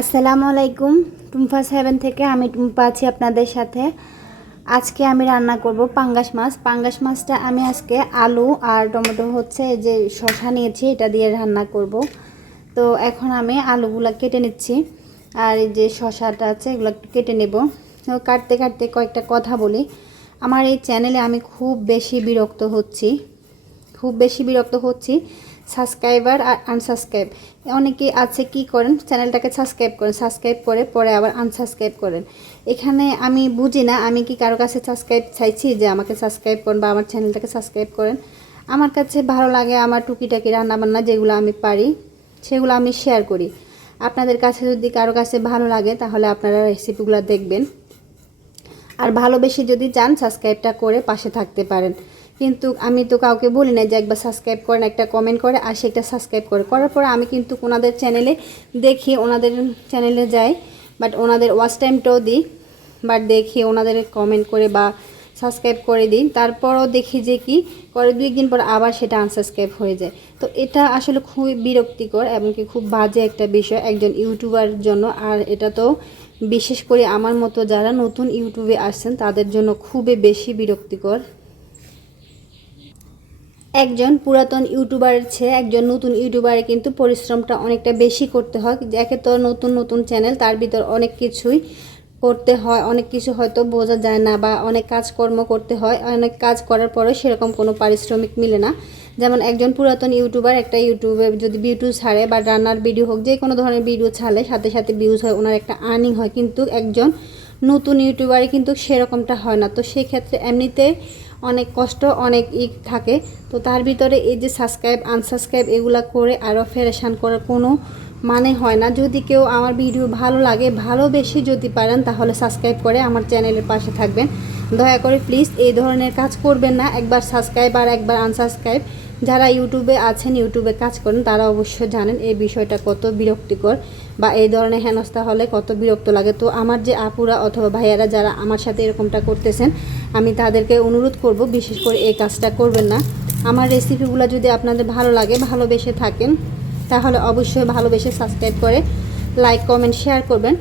আসসালামু আলাইকুম। টুম্পা সেভেন থেকে আমি টুম্পা আছি আপনাদের সাথে। আজকে আমি রান্না করব পাঙ্গাস মাছ। পাঙ্গাস মাছটা আমি আজকে আলু আর টমেটো হচ্ছে যে শশা নিয়েছি, এটা দিয়ে রান্না করব। তো এখন আমি আলুগুলো কেটে নিচ্ছি আর এই যে শশাটা আছে এগুলো একটু কেটে নেব। তো কাটতে কাটতে কয়েকটা কথা বলি। আমার এই চ্যানেলে আমি খুব বেশি বিরক্ত হচ্ছি। খুব বেশি বিরক্ত হচ্ছি সাবস্ক্রাইবার আর আনসাবস্ক্রাইব অনেকে আছে কি করেন, চ্যানেলটাকে সাবস্ক্রাইব করেন সাবস্ক্রাইব করে পরে আবার আনসাবস্ক্রাইব করেন। এখানে আমি বুঝি না, আমি কি কারও কাছে সাবস্ক্রাইব চাইছি যে আমাকে সাবস্ক্রাইব করেন বা আমার চ্যানেলটাকে সাবস্ক্রাইব করেন? আমার কাছে ভালো লাগে আমার টুকিটাকি রান্নাবান্না যেগুলো আমি পারি, সেগুলো আমি শেয়ার করি। আপনাদের কাছে যদি কারও কাছে ভালো লাগে, তাহলে আপনারা রেসিপিগুলো দেখবেন। আর ভালোবেসে যদি চান সাবস্ক্রাইবটা করে পাশে থাকতে পারেন। কিন্তু আমি তো কাউকে বলি না যে একবার সাবস্ক্রাইব করেন একটা কমেন্ট করে আর সেটা সাবস্ক্রাইব করে। করার পরে আমি কিন্তু ওনাদের চ্যানেলে দেখি, ওনাদের চ্যানেলে যাই বাট ওনাদের ওয়াচ টাইমটাও দিই বাট দেখি ওনাদের কমেন্ট করে বা সাবস্ক্রাইব করে দিই। তারপরও দেখি যে কি করে দুই দিন পর আবার সেটা আনসাবস্ক্রাইব হয়ে যায়। তো এটা আসলে খুবই বিরক্তিকর এবং কি খুব বাজে একটা বিষয় একজন ইউটিউবার জন্য। আর এটা তো বিশেষ করে আমার মতো যারা নতুন ইউটিউবে আসছেন, তাদের জন্য খুবই বেশি বিরক্তিকর। একজন পুরাতন ইউটিউবারের চেয়ে একজন নতুন ইউটিউবারে কিন্তু পরিশ্রমটা অনেকটা বেশি করতে হয়। একে তো নতুন নতুন চ্যানেল তার ভিতর অনেক কিছুই করতে হয়। অনেক কিছু হয়তো বোঝা যায় না বা অনেক কাজকর্ম করতে হয়। অনেক কাজ করার পরেও সেরকম কোনো পারিশ্রমিক মিলে না। যেমন একজন পুরাতন ইউটিউবার একটা ইউটিউবে যদি ভিডিও ছাড়ে বা রান্নার ভিডিও হোক, যে কোনো ধরনের ভিডিও ছাড়ে সাথে সাথে ভিউজ হয়, ওনার একটা আর্নিং হয়। কিন্তু একজন নতুন ইউটিউবারে কিন্তু সেরকমটা হয় না। তো সেক্ষেত্রে এমনিতে অনেক কষ্ট, অনেক ই থাকে। তো তার ভিতরে এই যে সাবস্ক্রাইব আনসাবস্ক্রাইব এগুলা করে আরও ফেরেশান করার কোনো মানে হয় না। যদি কেউ আমার ভিডিও ভালো লাগে, ভালোবেসে যদি পারেন, তাহলে সাবস্ক্রাইব করে আমার চ্যানেলের পাশে থাকবেন। দয়া করে প্লিজ এই ধরনের কাজ করবেন না। একবার সাবস্ক্রাইব আর একবার আনসাবস্ক্রাইব যারা ইউটিউবে আছেন, ইউটিউবে কাজ করেন, তারা অবশ্যই জানেন এই বিষয়টা কত বিরক্তিকর বা এই ধরনের হেনস্থা হলে কত বিরক্ত লাগে। তো আমার যে আপুরা অথবা ভাইয়ারা যারা আমার সাথে এরকমটা করতেছেন, আমি তাদেরকে অনুরোধ করব বিশেষ করে এই কাজটা করবেন না। আমার রেসিপিগুলো যদি আপনাদের ভালো লাগে, ভালোবেসে থাকেন, তাহলে অবশ্যই ভালোবেসে সাবস্ক্রাইব করে লাইক, কমেন্ট, শেয়ার করবেন।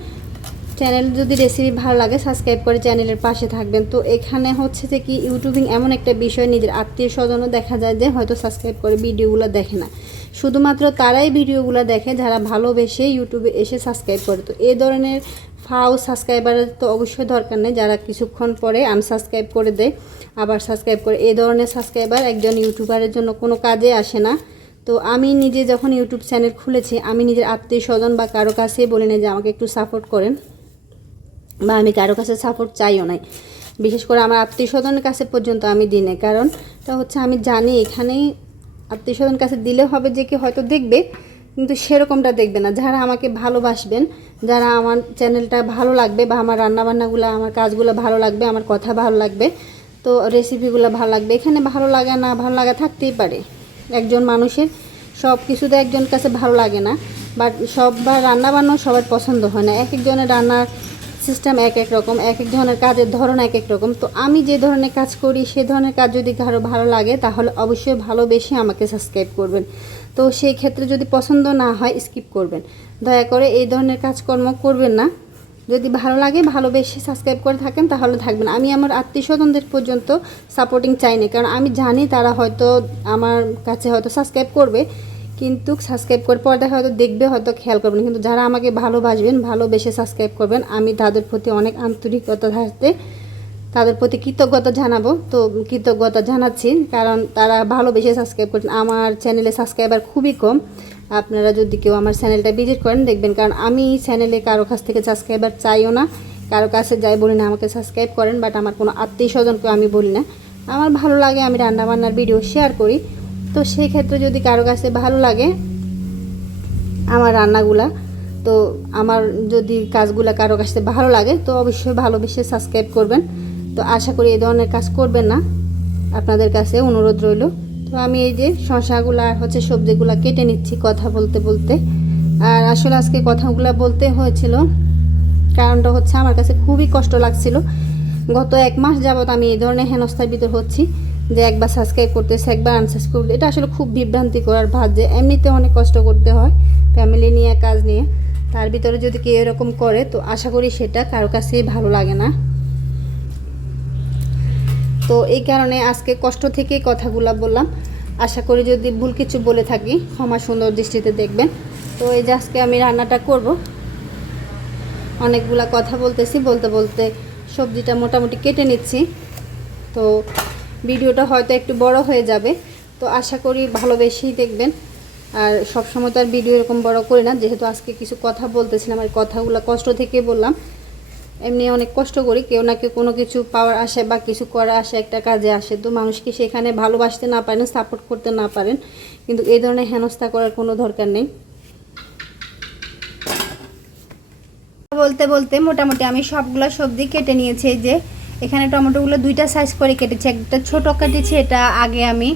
চ্যানেল যদি রেসিপি ভালো লাগে সাবস্ক্রাইব করে চ্যানেলের পাশে থাকবেন। তো এখানে হচ্ছে যে কি ইউটিউবিং এমন একটা বিষয়, নিজের আত্মীয় স্বজনও দেখা যায় যে হয়তো সাবস্ক্রাইব করে ভিডিওগুলো দেখে না। শুধুমাত্র তারাই ভিডিওগুলো দেখে, যারা ভালোবেসে ইউটিউবে এসে সাবস্ক্রাইব করে। তো এই ধরনের ফাও সাবস্ক্রাইবারের তো অবশ্যই দরকার নেই। যারা কিছুক্ষণ পরে আনসাবস্ক্রাইব করে দেয়, আবার সাবস্ক্রাইব করে এই ধরনের সাবস্ক্রাইবার একজন ইউটিউবারের জন্য কোনো কাজে আসে না। তো আমি নিজে যখন ইউটিউব চ্যানেল খুলেছি, আমি নিজের আত্মীয় স্বজন বা কারও কাছেই বলি না যে আমাকে একটু সাপোর্ট করেন। বা আমি কারও কাছে সাপোর্ট চাইও নাই। বিশেষ করে আমার আত্মীয় স্বজনের কাছে পর্যন্ত আমি দিই না কারণ তা হচ্ছে আমি জানি এখানেই আত্মীয় স্বজন কাছে দিলে হবে যে কি হয়তো দেখবে, কিন্তু সেরকমটা দেখবে না। যারা আমাকে ভালোবাসবেন, যারা আমার চ্যানেলটা ভালো লাগবে বা আমার রান্নাবান্নাগুলো, আমার কাজগুলো ভালো লাগবে, আমার কথা ভালো লাগবে, তো রেসিপিগুলো ভালো লাগবে, এখানে ভালো লাগা, না ভালো লাগা থাকতেই পারে। একজন মানুষের সব কিছুতে একজন কাছে ভালো লাগে না বাট সবার রান্নাবান্নাও সবার পছন্দ হয় না। এক একজনের রান্নার সিস্টেম এক এক রকম, এক এক ধরনের কাজের ধরন এক এক রকম। তো আমি যে ধরনের কাজ করি, সে ধরনের কাজ যদি কারও ভালো লাগে, তাহলে অবশ্যই ভালোবেসে আমাকে সাবস্ক্রাইব করবেন। তো সেই ক্ষেত্রে যদি পছন্দ না হয় স্কিপ করবেন। দয়া করে এই ধরনের কাজকর্ম করবেন না। যদি ভালো লাগে, ভালোবেসে সাবস্ক্রাইব করে থাকেন, তাহলে থাকবেন। আমি আমার আত্মীয় স্বজনদের পর্যন্ত সাপোর্টিং চাই না কারণ আমি জানি তারা হয়তো আমার কাছে হয়তো সাবস্ক্রাইব করবে। কিন্তু সাবস্ক্রাইব করে পর্দা হয়তো দেখবে, হয়তো খেয়াল করবেন কিন্তু যারা আমাকে ভালোবাসবেন, ভালোবেসে সাবস্ক্রাইব করবেন, আমি তাদের প্রতি অনেক আন্তরিকতা থাকতে তাদের প্রতি কৃতজ্ঞতা জানাব। তো কৃতজ্ঞতা জানাচ্ছি, কারণ তারা ভালোবেসে সাবস্ক্রাইব করছেন। আমার চ্যানেলে সাবস্ক্রাইবার খুবই কম। আপনারা যদি কেউ আমার চ্যানেলটা ভিজিট করেন, দেখবেন, কারণ আমি চ্যানেলে কারও কাছ থেকে সাবস্ক্রাইবার চাইও না। কারও কাছে যাই বলি না, আমাকে সাবস্ক্রাইব করেন বাট আমার কোনো আত্মীয় স্বজনকে আমি বলি না। আমার ভালো লাগে, আমি রান্নাবান্নার ভিডিও শেয়ার করি। তো সেই ক্ষেত্রে যদি কারও কাছে ভালো লাগে আমার রান্নাগুলা, তো আমার যদি কাজগুলা কারও কাছে ভালো লাগে, তো অবশ্যই ভালোবেসে সাবস্ক্রাইব করবেন। তো আশা করি এই ধরনের কাজ করবেন না। আপনাদের কাছে অনুরোধ রইল। তো আমি এই যে শশাগুলো আর হচ্ছে সবজিগুলো কেটে নিচ্ছি কথা বলতে বলতে। আর আসলে আজকে কথাগুলো বলতে হয়েছিল, কারণটা হচ্ছে আমার কাছে খুবই কষ্ট লাগছিল। গত এক মাস যাবত আমি এই ধরনের হেনস্থার ভিতর হচ্ছি। যে একবার সাবস্ক্রাইব করতেছে, একবার আনসাবস্ক্রাইব করতে এটা আসলে খুব বিভ্রান্তি করার ভাত যে এমনিতে অনেক কষ্ট করতে হয় ফ্যামিলি নিয়ে, কাজ নিয়ে। তার ভিতরে যদি কেউ এরকম করে, তো আশা করি সেটা কারও কাছেই ভালো লাগে না। তো এই কারণে আজকে কষ্ট থেকে কথাগুলো বললাম। আশা করি যদি ভুল কিছু বলে থাকি, ক্ষমা সুন্দর দৃষ্টিতে দেখবেন। তো এই যে আজকে আমি রান্নাটা করব, অনেকগুলা কথা বলতেছি, বলতে বলতে সবজিটা মোটামুটি কেটে নিচ্ছি। তো ভিডিওটা হয়তো একটু বড় হয়ে যাবে। তো আশা করি ভালোবেসেই দেখবেন। আর সবসময় তো আর ভিডিও এরকম বড় করি না। যেহেতু আজকে কিছু কথা বলতেছিলাম আর কথাগুলো কষ্ট থেকে বললাম। এমনি অনেক কষ্ট করি। কেউ না কেউ কোনো কিছু পাওয়ার আসে বা কিছু করা আসে, একটা কাজে আসে। তো মানুষকে সেখানে ভালোবাসতে না পারেন সাপোর্ট করতে না পারেন। কিন্তু এই ধরনের হেনস্থা করার কোনো দরকার নেই। বলতে বলতে মোটামুটি আমি সবগুলো সবজি কেটে নিয়েছি। যে এখানে টমেটোগুলো দুইটা সাইজ করে কেটেছি। একটা ছোট কেটেছি, এটা আগে আমি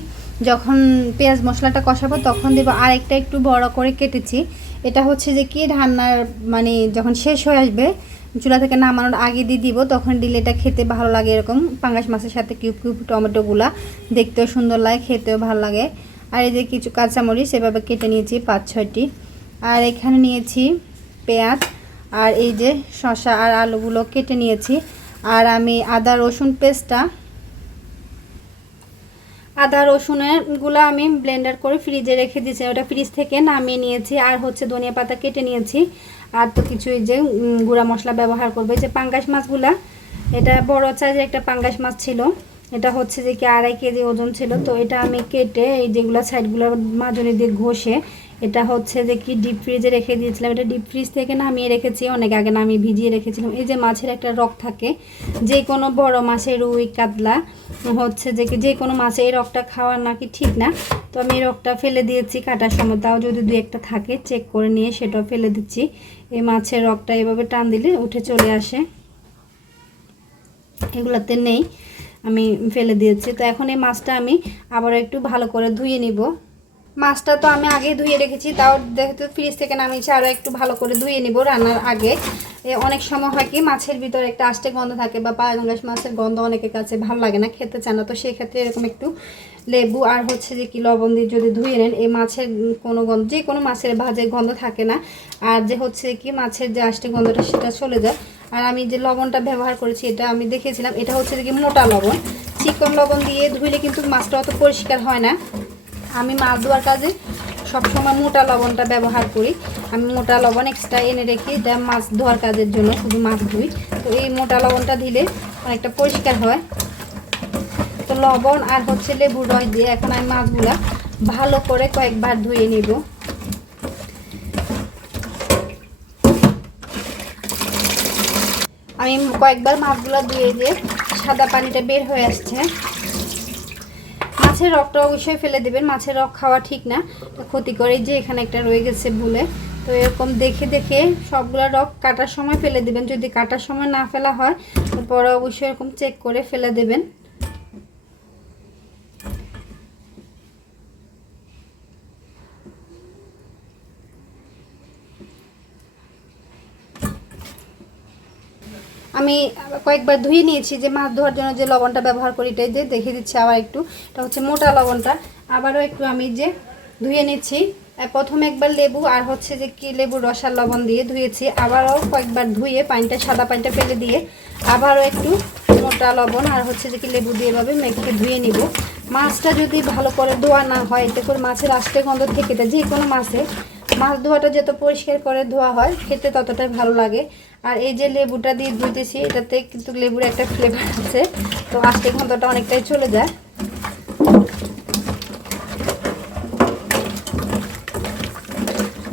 যখন পেঁয়াজ মশলাটা কষাবো তখন দেবো আর একটা বড় করে কেটেছি। এটা হচ্ছে যে কি রান্নার মানে যখন শেষ হয়ে আসবে, চুলা থেকে নামানোর আগে দিয়ে দিব, তখন দিলে এটা খেতে ভালো লাগে এরকম পাঙ্গাস মাছের সাথে কিউব কিউব টমেটোগুলা। দেখতেও সুন্দর লাগে, খেতেও ভালো লাগে। আর এই যে কিছু কাঁচামরিচ, এভাবে কেটে নিয়েছি পাঁচ, ছয়টি। আর এখানে নিয়েছি পেঁয়াজ। আর এই যে শসা আর আলুগুলো কেটে নিয়েছি। আর আমি আদা, রসুন পেস্টটা, আদা, রসুনেরগুলো আমি ব্লেন্ডার করে ফ্রিজে রেখে দিয়েছি। ওটা ফ্রিজ থেকে নামিয়ে নিয়েছি আর হচ্ছে ধনিয়া পাতা কেটে নিয়েছি। আর তো কিছু এই যে গুঁড়া মশলা ব্যবহার করব। যে পাঙ্গাস মাছগুলা, এটা বড় সাইজের একটা পাঙ্গাস মাছ ছিল। এটা হচ্ছে যে কি আড়াই কেজি ওজন ছিল। তো এটা আমি কেটে এই যেগুলো সাইডগুলো মাজনে দিয়ে ঘষে এটা হচ্ছে যে কি ডিপ ফ্রিজে রেখে দিয়েছিলাম। এটা ডিপ ফ্রিজ থেকে নামিয়ে রেখেছি, অনেক আগে নামিয়ে ভিজিয়ে রেখেছিলাম। এই যে মাছের একটা রক থাকে, যে কোনো বড় মাছের রুই, কাতলা, হচ্ছে যে কি যে কোনো মাছে এই রকটা খাওয়া নাকি ঠিক না। তো আমি এই রকটা ফেলে দিয়েছি কাটার সময়। তাও যদি দু একটা থাকে চেক করে নিয়ে সেটাও ফেলে দিচ্ছি। এই মাছের রকটা এভাবে টান দিলে উঠে চলে আসে। এগুলাতে নেই, আমি ফেলে দিয়েছি। তো এখন এই মাছটা আমি আবার একটু ভালো করে ধুয়ে নিব। মাছটা তো আমি আগে ধুয়ে রেখেছি, তাও যেহেতু ফ্রিজ থেকে নামিয়েছি আরও একটু ভালো করে ধুয়ে নিব রান্নার আগে। এ, অনেক সময় হয় কি, মাছের ভিতরে একটা আষ্টে গন্ধ থাকে বা পায়রঙ্গাস মাছের গন্ধ অনেকের কাছে ভালো লাগে না, খেতে চায় না, তো সেক্ষেত্রে এরকম একটু লেবু আর হচ্ছে যে কি লবণ দিয়ে যদি ধুয়ে নেন, এই মাছের কোনো গন্ধ, যে কোনো মাছের ভাজের গন্ধ থাকে না, আর যে হচ্ছে কি মাছের যে আষ্টে গন্ধটা সেটা চলে যায়। আর আমি যে লবণটা ব্যবহার করেছি, এটা আমি দেখেছিলাম এটা হচ্ছে যে কি মোটা লবণ। চিকন লবণ দিয়ে ধুইলে কিন্তু মাছটা অত পরিষ্কার হয় না আমি মাছ ধোয়ার কাজে সবসময় মোটা লবণটা ব্যবহার করি। আমি মোটা লবণ এক্সট্রা এনে রেখি এটা মাছ ধোয়ার কাজের জন্য শুধু মাছ ধুই। তো এই মোটা লবণটা দিলে অনেকটা পরিষ্কার হয়। তো লবণ আর হচ্ছে লেবুর রস দিয়ে এখন আমি মাছগুলা ভালো করে কয়েকবার ধুয়ে নিব। আমি কয়েকবার মাছগুলো ধুয়ে দিয়ে সাদা পানিটা বের হয়ে আসছে। মাছের রকটা অবশ্যই ফেলে দেবেন। মাছের রক খাওয়া ঠিক না। ক্ষতি করে যে এখানে একটা রয়ে গেছে ভুলে তো এরকম দেখে দেখে সবগুলো রক কাটার সময় ফেলে দেবেন। যদি কাটার সময় না ফেলা হয়, তারপরে অবশ্যই এরকম চেক করে ফেলে দেবেন। আমি কয়েকবার ধুয়ে নিয়েছি যে মাছ ধোয়ার জন্য যে লবণটা ব্যবহার করি এটাই যে দেখিয়ে দিচ্ছি আবার একটু। এটা হচ্ছে মোটা লবণটা। আবারও একটু আমি যে ধুয়ে নিচ্ছি। প্রথমে একবার লেবু আর হচ্ছে যে কি লেবু রসার লবণ দিয়ে ধুয়েছি। আবারও কয়েকবার ধুয়ে পানিটা, সাদা পানিটা ফেলে দিয়ে আবারও একটু মোটা লবণ আর হচ্ছে যে কি লেবু দিয়ে এভাবে মেখে ধুয়ে নিব। মাছটা যদি ভালো করে ধোয়া না হয়, এতে করে মাছের আষ্টে গন্ধ থেকে যায়, যে কোনো মাছে মাছ ধোয়াটা যত পরিষ্কার করে ধোয়া হয়, খেতে ততটাই ভালো লাগে। আর এই যে লেবুটা দিয়ে ধুইতেছি, এটাতে কিন্তু লেবুর একটা ফ্লেভার আছে। তো আষ্টে গন্ধটা অনেকটাই চলে যায়।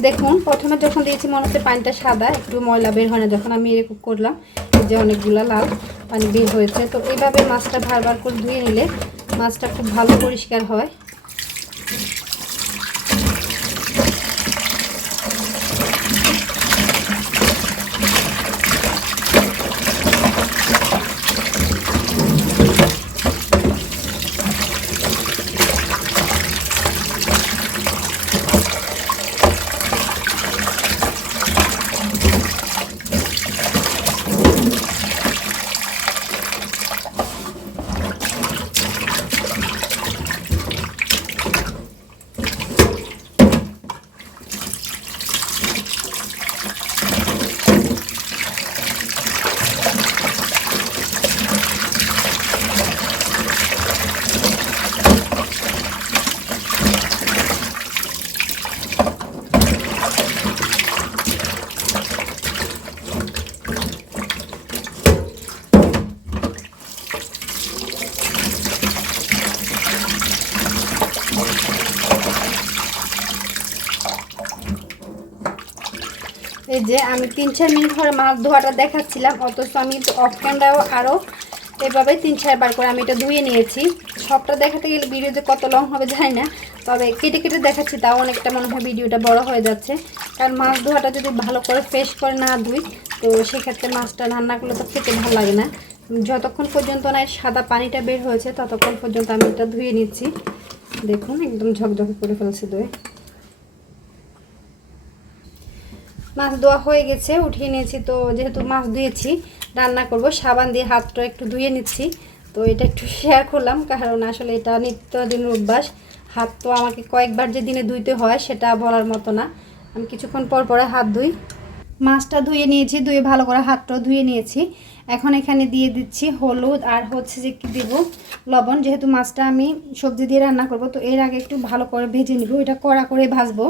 দেখুন, প্রথমে যখন দিয়েছি, মনে হচ্ছে পানিটা সাদা, একটু ময়লা বের হয় না, যখন আমি এরকম করলাম, এই যে অনেকগুলা লাল পানি বের হয়েছে। তো এইভাবে মাছটা বারবার করে ধুয়ে নিলে মাছটা খুব ভালো পরিষ্কার হয়। যে আমি তিন চার মিনিট ধরে মাছ ধোয়াটা দেখাচ্ছিলাম, অথচ আমি অফ ক্যামেরাও আরও এভাবে তিন চারবার করে আমি এটা ধুয়ে নিয়েছি। সবটা দেখাতে গেলে ভিডিওতে কত লং হবে জানি না, তবে কেটে কেটে দেখাচ্ছি, তাও অনেকটা মনে হয় ভিডিওটা বড় হয়ে যাচ্ছে। কারণ মাছ ধোয়াটা যদি ভালো করে ফ্রেশ করে না ধুই, তো সেক্ষেত্রে মাছটা রান্না করলে তো খেতে ভালো লাগে না। যতক্ষণ পর্যন্ত না সাদা পানিটা বের হয়েছে, ততক্ষণ পর্যন্ত আমি এটা ধুয়ে নিচ্ছি। দেখুন, একদম ঝকঝকে করে ফেলছি ধুয়ে মাছ ধোয়া হয়ে গেছে, উঠিয়ে নিয়েছি তো যেহেতু মাছ ধুয়েছি, রান্না করব। সাবান দিয়ে হাতটা একটু ধুয়ে নিচ্ছি। তো এটা একটু শেয়ার করলাম, কারণ আসলে এটা নিত্যদিনের অভ্যাস। হাত তো আমাকে কয়েকবার যে দিনে ধুইতে হয়, সেটা বলার মতো না। আমি কিছুক্ষণ পর পরে হাত ধুই। মাছটা ধুয়ে নিয়েছি, ধুয়ে ভালো করে হাতটাও ধুয়ে নিয়েছি। এখন এখানে দিয়ে দিচ্ছি হলুদ আর হচ্ছে যে কি দিব, লবণ। যেহেতু মাছটা আমি সবজি দিয়ে রান্না করব, তো এর আগে একটু ভালো করে ভেজে নিব। এটা কড়া করে ভাজবো।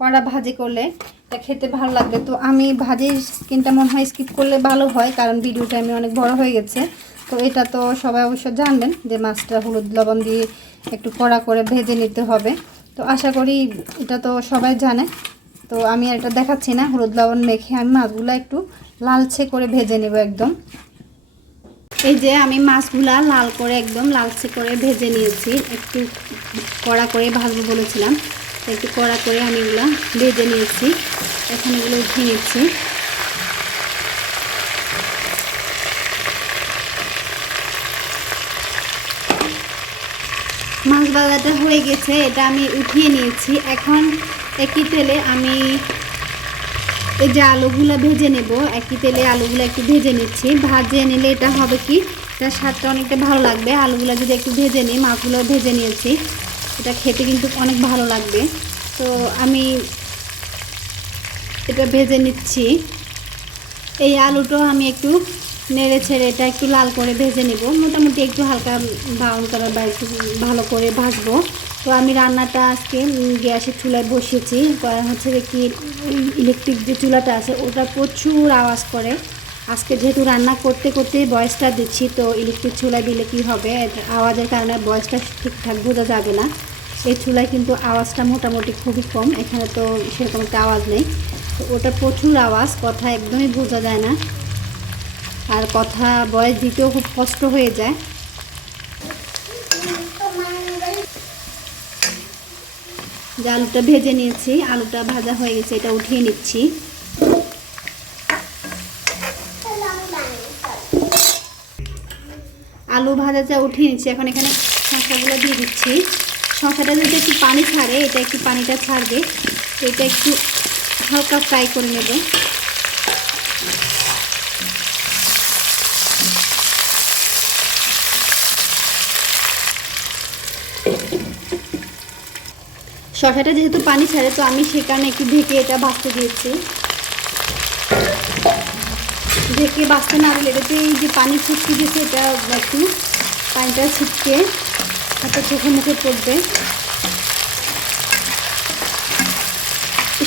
কড়া ভাজি করলে এটা খেতে ভালো লাগবে। তো আমি ভাজির স্কিনটা মনে হয় স্কিপ করলে ভালো হয়, কারণ ভিডিওটা আমি অনেক বড় হয়ে গেছে। তো এটা তো সবাই অবশ্য জানবেন যে মাছটা হলুদ, লবণ দিয়ে একটু কড়া করে ভেজে নিতে হবে। তো আশা করি এটা তো সবাই জানে। তো আমি এটা দেখাচ্ছি না, হলুদ লবণ মেখে আমি মাছগুলো একটু লালচে করে ভেজে নেব একদম। এই যে আমি মাছগুলা লাল করে একদম লালচে করে ভেজে নিয়েছি, একটু কড়া করে ভাজবো বলেছিলাম একটু কড়া করে আমি এগুলা ভেজে নিয়েছি, এখন এগুলো উঠিয়ে নিচ্ছি। মাছ ভাজাটা হয়ে গেছে, এটা আমি উঠিয়ে নিয়েছি। এখন একই তেলে আমি এই যে আলুগুলো ভেজে নেব, একই তেলে আলুগুলো একটু ভেজে নিচ্ছি। ভাজে নিলে এটা হবে কি তার স্বাদটা অনেকটা ভালো লাগবে। আলুগুলো যদি একটু ভেজে নিই মাছগুলো ভেজে নিয়েছি। এটা খেতে কিন্তু অনেক ভালো লাগবে। তো আমি এটা ভেজে নিচ্ছি। এই আলুটাও আমি একটু নেড়ে ছেড়ে এটা একটু লাল করে ভেজে নেব। মোটামুটি একটু হালকা ব্রাউন কালার বা একটু ভালো করে ভাজবো। তো আমি রান্নাটা আজকে গ্যাসের চুলায় বসিয়েছি। হচ্ছে যে কি ইলেকট্রিক যে চুলাটা আছে, ওটা প্রচুর আওয়াজ করে। আজকে যেহেতু রান্না করতে করতে বয়সটা দিচ্ছি, তো ইলেকট্রিক চুলায় দিলে কি হবে? আওয়াজের কারণে বয়সটা ঠিকঠাক বোঝা যাবে না। এই চুলায় কিন্তু আওয়াজটা মোটামুটি খুবই কম। এখানে তো সেরকম একটা আওয়াজ নেই। তো ওটা প্রচুর আওয়াজ, কথা একদমই বোঝা যায় না। আর কথা বয়স দিতেও খুব কষ্ট হয়ে যায়। যে আলুটা ভেজে নিয়েছি, আলুটা ভাজা হয়ে গেছে, এটা উঠিয়ে নিচ্ছি। আলু ভাজাটা উঠিয়ে নিচ্ছি, এখন এখানে শশাগুলো দিয়ে দিচ্ছি। শশাটা যদি একটু পানি ছাড়ে, এটা একটু পানিটা ছাড়বে, এটা একটু হালকা ফ্রাই করে নেব। শশাটা যেহেতু পানি ছাড়ে, তো আমি সে কারণে একটু ঢেকে এটা ভাজতে দিয়েছি। ঢেকে বাঁচতে না দিলে এটাতে এই যে পানি ছিটকে গেছে, এটা একটু পানিটা ছিটকে হাতে চোখে মুখে পড়বে।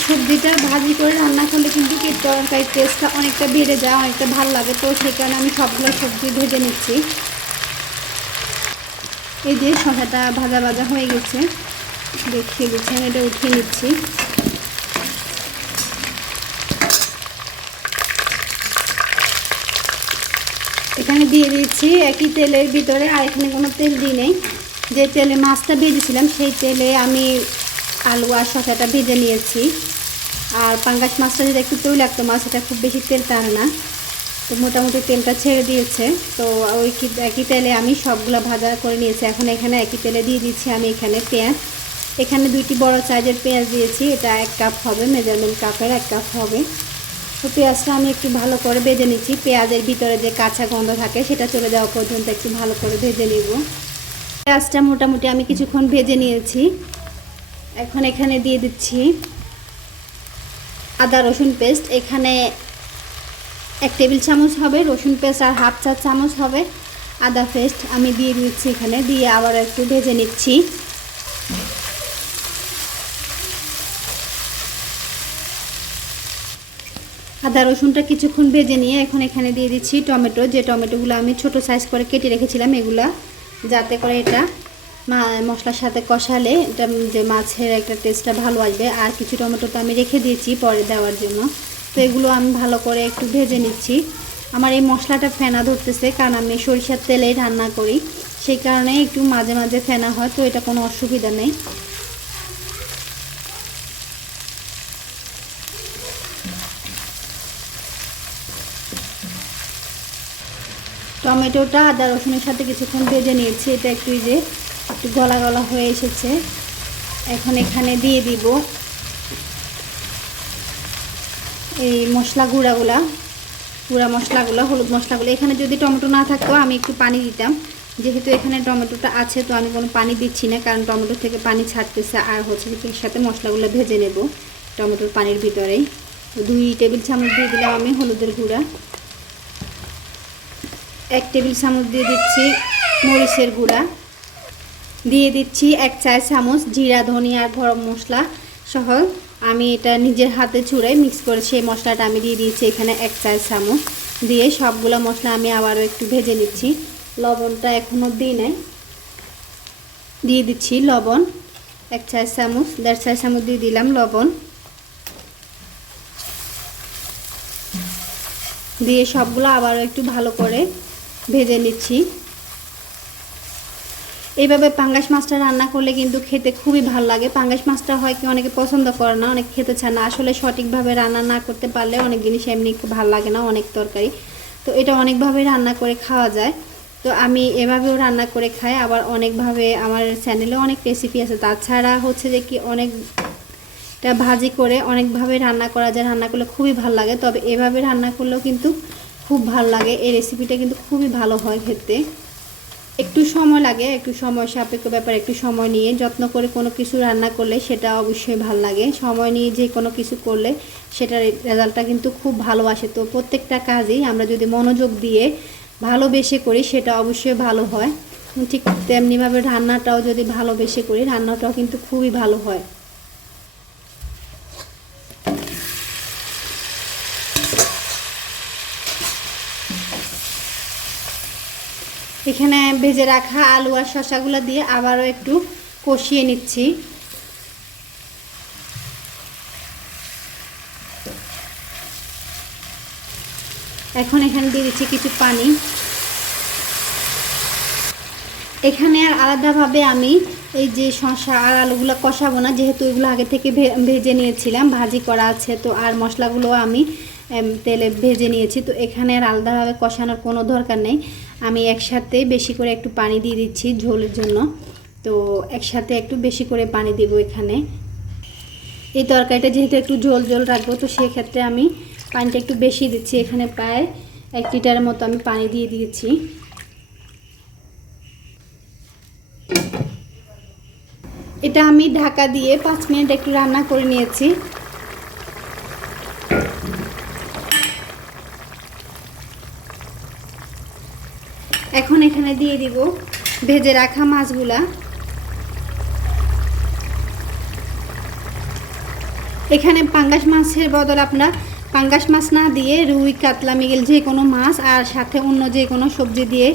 সবজিটা ভাজি করে রান্না করলে কিন্তু কি তরকারির টেস্টটা অনেকটা বেড়ে যায়, অনেকটা ভালো লাগে। তো সেই কারণে আমি সবগুলো সবজি ভেজে নিচ্ছি। এই যে শশাটা ভাজা ভাজা হয়ে গেছে। দেখিয়ে দিচ্ছি, আমি এটা উঠিয়ে নিচ্ছি। এখানে দিয়ে দিচ্ছি, একই তেলের ভিতরে আর এখানে কোনো তেল দিই নেই। যে তেলে মাছটা ভেজেছিলাম, সেই তেলে আমি আলু আর শসাটা ভেজে নিয়েছি। আর পাঙ্গাস মাছটা যদি একটু তৈলাক্ত মাছ এটা খুব বেশি তেল টানে না। তো মোটামুটি তেলটা ছেড়ে দিয়েছে। তো ওই একই তেলে আমি সবগুলো ভাজা করে নিয়েছি। এখন এখানে একই তেলে দিয়ে দিচ্ছি আমি এখানে পেঁয়াজ। এখানে দুইটি বড় সাইজের পেঁয়াজ দিয়েছি। এটা এক কাপ হবে মেজারমেন্ট কাপের এক কাপ হবে। তো পেঁয়াজটা আমি একটু ভালো করে ভেজে নিচ্ছি। পেঁয়াজের ভিতরে যে কাঁচা গন্ধ থাকে, সেটা চলে যাওয়া পর্যন্ত একটু ভালো করে ভেজে নিব। পেঁয়াজটা মোটামুটি আমি কিছুক্ষণ ভেজে নিয়েছি। এখন এখানে দিয়ে দিচ্ছি আদা রসুন পেস্ট এখানে এক টেবিল চামচ হবে, রসুন পেস্ট আর হাফ চা চামচ হবে আদা পেস্ট আমি দিয়ে দিচ্ছি এখানে। দিয়ে আবার একটু ভেজে নিচ্ছি। আদা রসুনটা কিছুক্ষণ ভেজে নিয়ে এখন এখানে দিয়ে দিচ্ছি টমেটো। যে টমেটোগুলো আমি ছোট সাইজ করে কেটে রেখেছিলাম, এগুলা যাতে করে এটা মশলার সাথে কষালে এটা যে মাছের একটা টেস্টটা ভালো আসবে। আর কিছু টমেটো তো আমি রেখে দিয়েছি পরে দেওয়ার জন্য। তো এগুলো আমি ভালো করে একটু ভেজে নিচ্ছি। আমার এই মশলাটা ফেনা ধরতেছে, কারণ আমি সরিষার তেলেই রান্না করি। সেই কারণে একটু মাঝে মাঝে ফেনা হয়, তো এটা কোনো অসুবিধা নেই। টমেটোটা, আদা, রসুনের সাথে কিছুক্ষণ ভেজে নিয়েছি। এটা একটু যে একটু গলা গলা হয়ে এসেছে। এখন এখানে দিয়ে দিব এই মশলা গুঁড়াগুলা, গুঁড়া মশলাগুলো, হলুদ মশলাগুলো। এখানে যদি টমেটো না থাকতো, আমি একটু পানি দিতাম। যেহেতু এখানে টমেটোটা আছে, তো আমি কোনো পানি দিচ্ছি না, কারণ টমেটো থেকে পানি ছাড়তেছে। আর হচ্ছে এর সাথে মশলাগুলো ভেজে নেব টমেটোর পানির ভিতরেই। দুই টেবিল চামচ দিয়ে দিলাম আমি হলুদের গুঁড়া। এক টেবিল চামচ দিয়ে দিচ্ছি মরিচের গুঁড়া। দিয়ে দিচ্ছি এক চার চামচ জিরা, ধনিয়া, গরম মশলা সহ। আমি এটা নিজের হাতে চুড়ে মিক্স করে সেই মশলাটা আমি দিয়ে দিয়েছি এখানে এক চার চামচ। দিয়ে সবগুলো মশলা আমি আবারও একটু ভেজে নিচ্ছি। লবণটা এখনও দিই নাই। দিয়ে দিচ্ছি লবণ। এক চার চামচ, দেড় চার চামচ দিয়ে দিলাম লবণ। দিয়ে সবগুলো আবারও একটু ভালো করে ভেজে নিচ্ছি। এইভাবে পাঙ্গাস মাছটা রান্না করলে কিন্তু খেতে খুবই ভালো লাগে। পাঙ্গাস মাছটা হয় কি অনেকে পছন্দ করে না, অনেক খেতে চায় না। আসলে সঠিকভাবে রান্না না করতে পারলে অনেক জিনিস এমনি ভালো লাগে না, অনেক তরকারি। তো এটা অনেকভাবে রান্না করে খাওয়া যায়। তো আমি এভাবেও রান্না করে খাই। আবার অনেকভাবে আমার চ্যানেলে অনেক রেসিপি আছে। তাছাড়া হচ্ছে যে কি অনেকটা ভাজি করে অনেকভাবে রান্না করা যায়। রান্না করলে খুবই ভালো লাগে। তবে এভাবে রান্না করলেও কিন্তু খুব ভালো লাগে। এই রেসিপিটা কিন্তু খুবই ভালো হয় খেতে। একটু সময় লাগে, একটু সময় সাপেক্ষ ব্যাপার, একটু সময় নিয়ে যত্ন করে কোনো কিছু রান্না করলে সেটা অবশ্যই ভালো লাগে। সময় নিয়ে যে কোনো কিছু করলে সেটার রেজাল্টটা কিন্তু খুব ভালো আসে। তো প্রত্যেকটা কাজেই আমরা যদি মনোযোগ দিয়ে ভালোবেসে করি সেটা অবশ্যই ভালো হয়। ঠিক তেমনিভাবে রান্নাটাও যদি ভালোবেসে করি, রান্নাটাও কিন্তু খুবই ভালো হয়। এখানে ভেজে রাখা আলু আর শশাগুলো দিয়ে আবারও একটু কষিয়ে নিচ্ছি। এখন এখানে দিয়ে দিচ্ছি কিছু পানি। এখানে আর আলাদাভাবে আমি এই যে শশা আর আলুগুলো কষাবো না, যেহেতু এগুলো আগে থেকে ভেজে নিয়েছিলাম, ভাজি করা আছে, তো আর মশলাগুলো আমি তেলে ভেজে নিয়েছি। তো এখানে আর আলাদাভাবে কষানোর কোনো দরকার নেই। আমি একসাথে বেশি করে একটু পানি দিয়ে দিচ্ছি ঝোলের জন্য। তো একসাথে একটু বেশি করে পানি দেব এখানে। এই তরকারিটা যেহেতু একটু ঝোল ঝোল রাখব, তো সেক্ষেত্রে আমি পানিটা একটু বেশি দিচ্ছি। এখানে প্রায় এক লিটারের মতো আমি পানি দিয়ে দিয়েছি। এটা আমি ঢাকা দিয়ে পাঁচ মিনিট একটু রান্না করে নিয়েছি। এখন এখানে দিয়ে দিব ভেজে রাখা মাছগুলা। এখানে পাঙ্গাস মাছের বদল আপনার পাঙ্গাস মাছ না দিয়ে রুই, কাতলা, মিগেল যে কোনো মাছ আর সাথে অন্য যে কোনো সবজি দিয়ে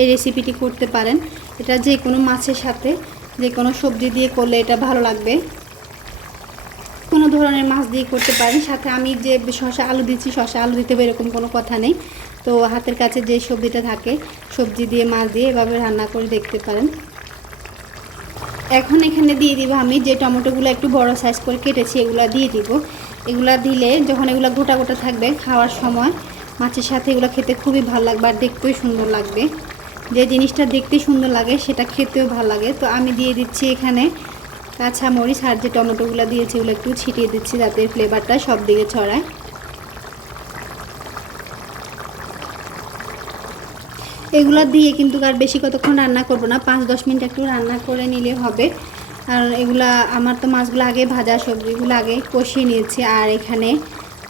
এই রেসিপিটি করতে পারেন। এটা যে কোনো মাছের সাথে যে কোনো সবজি দিয়ে করলে এটা ভালো লাগবে। কোনো ধরনের মাছ দিয়ে করতে পারেন। সাথে আমি যে শশা আলু দিচ্ছি শশা আলু দিতে হবে এরকম কোনো কথা নেই। তো হাতের কাছে যে সবজিটা থাকে, সবজি দিয়ে, মাছ দিয়ে এভাবে রান্না করে দেখতে পারেন। এখন এখানে দিয়ে দিব আমি যে টমেটোগুলো একটু বড় সাইজ করে কেটেছি, এগুলো দিয়ে দিব। এগুলো দিলে যখন এগুলো গোটা গোটা থাকবে খাওয়ার সময়, মাছের সাথে এগুলো খেতে খুবই ভালো লাগবে আর দেখতেও সুন্দর লাগবে। যে জিনিসটা দেখতে সুন্দর লাগে সেটা খেতেও ভালো লাগে। তো আমি দিয়ে দিচ্ছি এখানে কাঁচা মরিচ আর যে টমেটোগুলো দিয়েছি ওগুলো একটু ছিটিয়ে দিচ্ছি যাতে ফ্লেভারটা সব দিকে ছড়ায়। এগুলো দিয়ে কিন্তু আর বেশি কতক্ষণ রান্না করব না, পাঁচ দশ মিনিট একটু রান্না করে নিলে হবে। আর এগুলা, আমার তো মাছগুলো আগে ভাজা, সবজিগুলো আগে কষিয়ে নিয়েছি। আর এখানে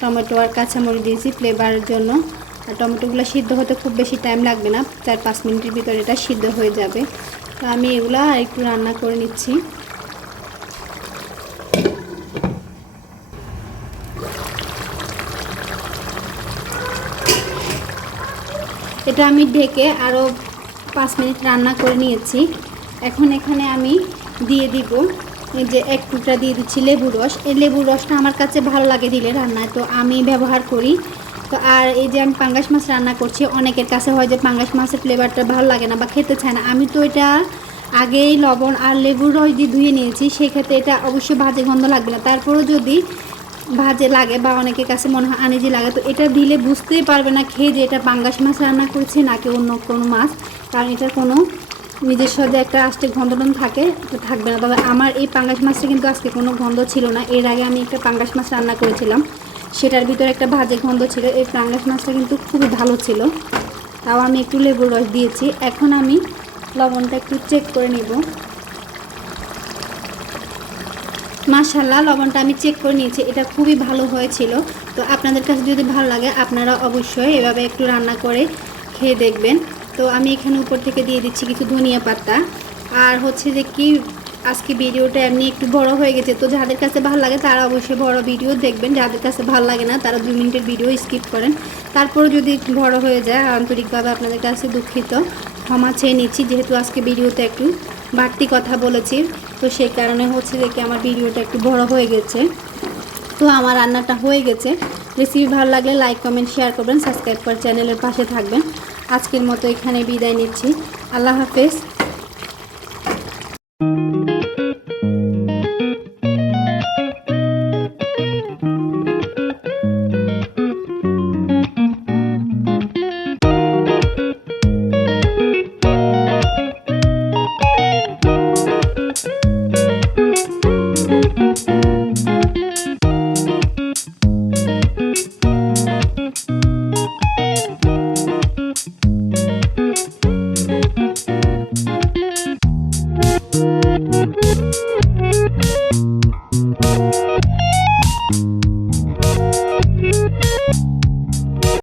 টমেটো আর কাঁচামরিচ দিয়েছি ফ্লেভারের জন্য। আর টমেটোগুলো সিদ্ধ হতে খুব বেশি টাইম লাগবে না, চার পাঁচ মিনিটের ভিতরে এটা সিদ্ধ হয়ে যাবে। তো আমি এগুলো আর একটু রান্না করে নিচ্ছি। এটা আমি ঢেকে আরও পাঁচ মিনিট রান্না করে নিয়েছি। এখন এখানে আমি দিয়ে দিব যে এক টুকরা দিয়ে দিচ্ছি লেবুর রস। এই লেবুর রসটা আমার কাছে ভালো লাগে দিলে রান্নায়, তো আমি ব্যবহার করি। তো আর এই যে আমি পাঙ্গাস মাছ রান্না করছি, অনেকের কাছে হয় যে পাঙ্গাস মাছের ফ্লেভারটা ভালো লাগে না বা খেতে চায় না। আমি তো এটা আগেই লবণ আর লেবুর রস দিয়ে ধুয়ে নিয়েছি, সেক্ষেত্রে এটা অবশ্যই ভাজে গন্ধ লাগবে না। তারপরেও যদি ভাজে লাগে বা অনেকের কাছে মনে হয় আনিজি লাগে, তো এটা দিলে বুঝতেই পারবে না খেয়ে যে এটা পাঙ্গাস মাছ রান্না করছে নাকি অন্য কোনো মাছ। কারণ এটা কোনো নিজস্ব যে একটা আষ্টে গন্ধটন থাকে, এটা থাকবে না। তবে আমার এই পাঙ্গাস মাছটা কিন্তু আজকে কোনো গন্ধ ছিল না। এর আগে আমি একটা পাঙ্গাস মাছ রান্না করেছিলাম। সেটার ভিতরে একটা ভাজে গন্ধ ছিল। এই পাঙ্গাস মাছটা কিন্তু খুবই ভালো ছিল। তাও আমি একটু লেবুর রস দিয়েছি। এখন আমি লবণটা একটু চেক করে নিব। মাশাল্লাহ লবণটা আমি চেক করে নিয়েছি, এটা খুবই ভালো হয়েছিল। তো আপনাদের কাছে যদি ভালো লাগে, আপনারা অবশ্যই এভাবে একটু রান্না করে খেয়ে দেখবেন। তো আমি এখানে উপর থেকে দিয়ে দিচ্ছি কিছু ধনিয়া পাতা। আর হচ্ছে যে কি, আজকে ভিডিওটা এমনি একটু বড় হয়ে গেছে, তো যাদের কাছে ভালো লাগে তারা অবশ্যই বড় ভিডিও দেখবেন। যাদের কাছে ভালো লাগে না, তারা দুই মিনিটের ভিডিও স্কিপ করেন। তারপরে যদি একটু বড় হয়ে যায়, আন্তরিকভাবে আপনাদের কাছে দুঃখিত। ক্ষমা চেয়ে নিচ্ছি, যেহেতু আজকে ভিডিওতে একটু বাড়তি কথা বলেছি। তো সেই কারণে হচ্ছে যে কি আমার ভিডিওটা একটু বড় হয়ে গেছে। তো আমার রান্নাটা হয়ে গেছে। রেসিপি ভালো লাগলে লাইক কমেন্ট শেয়ার করবেন সাবস্ক্রাইব করে চ্যানেলের পাশে থাকবেন। আজকের মতো এখানে বিদায় নিচ্ছি। আল্লাহ হাফেজ।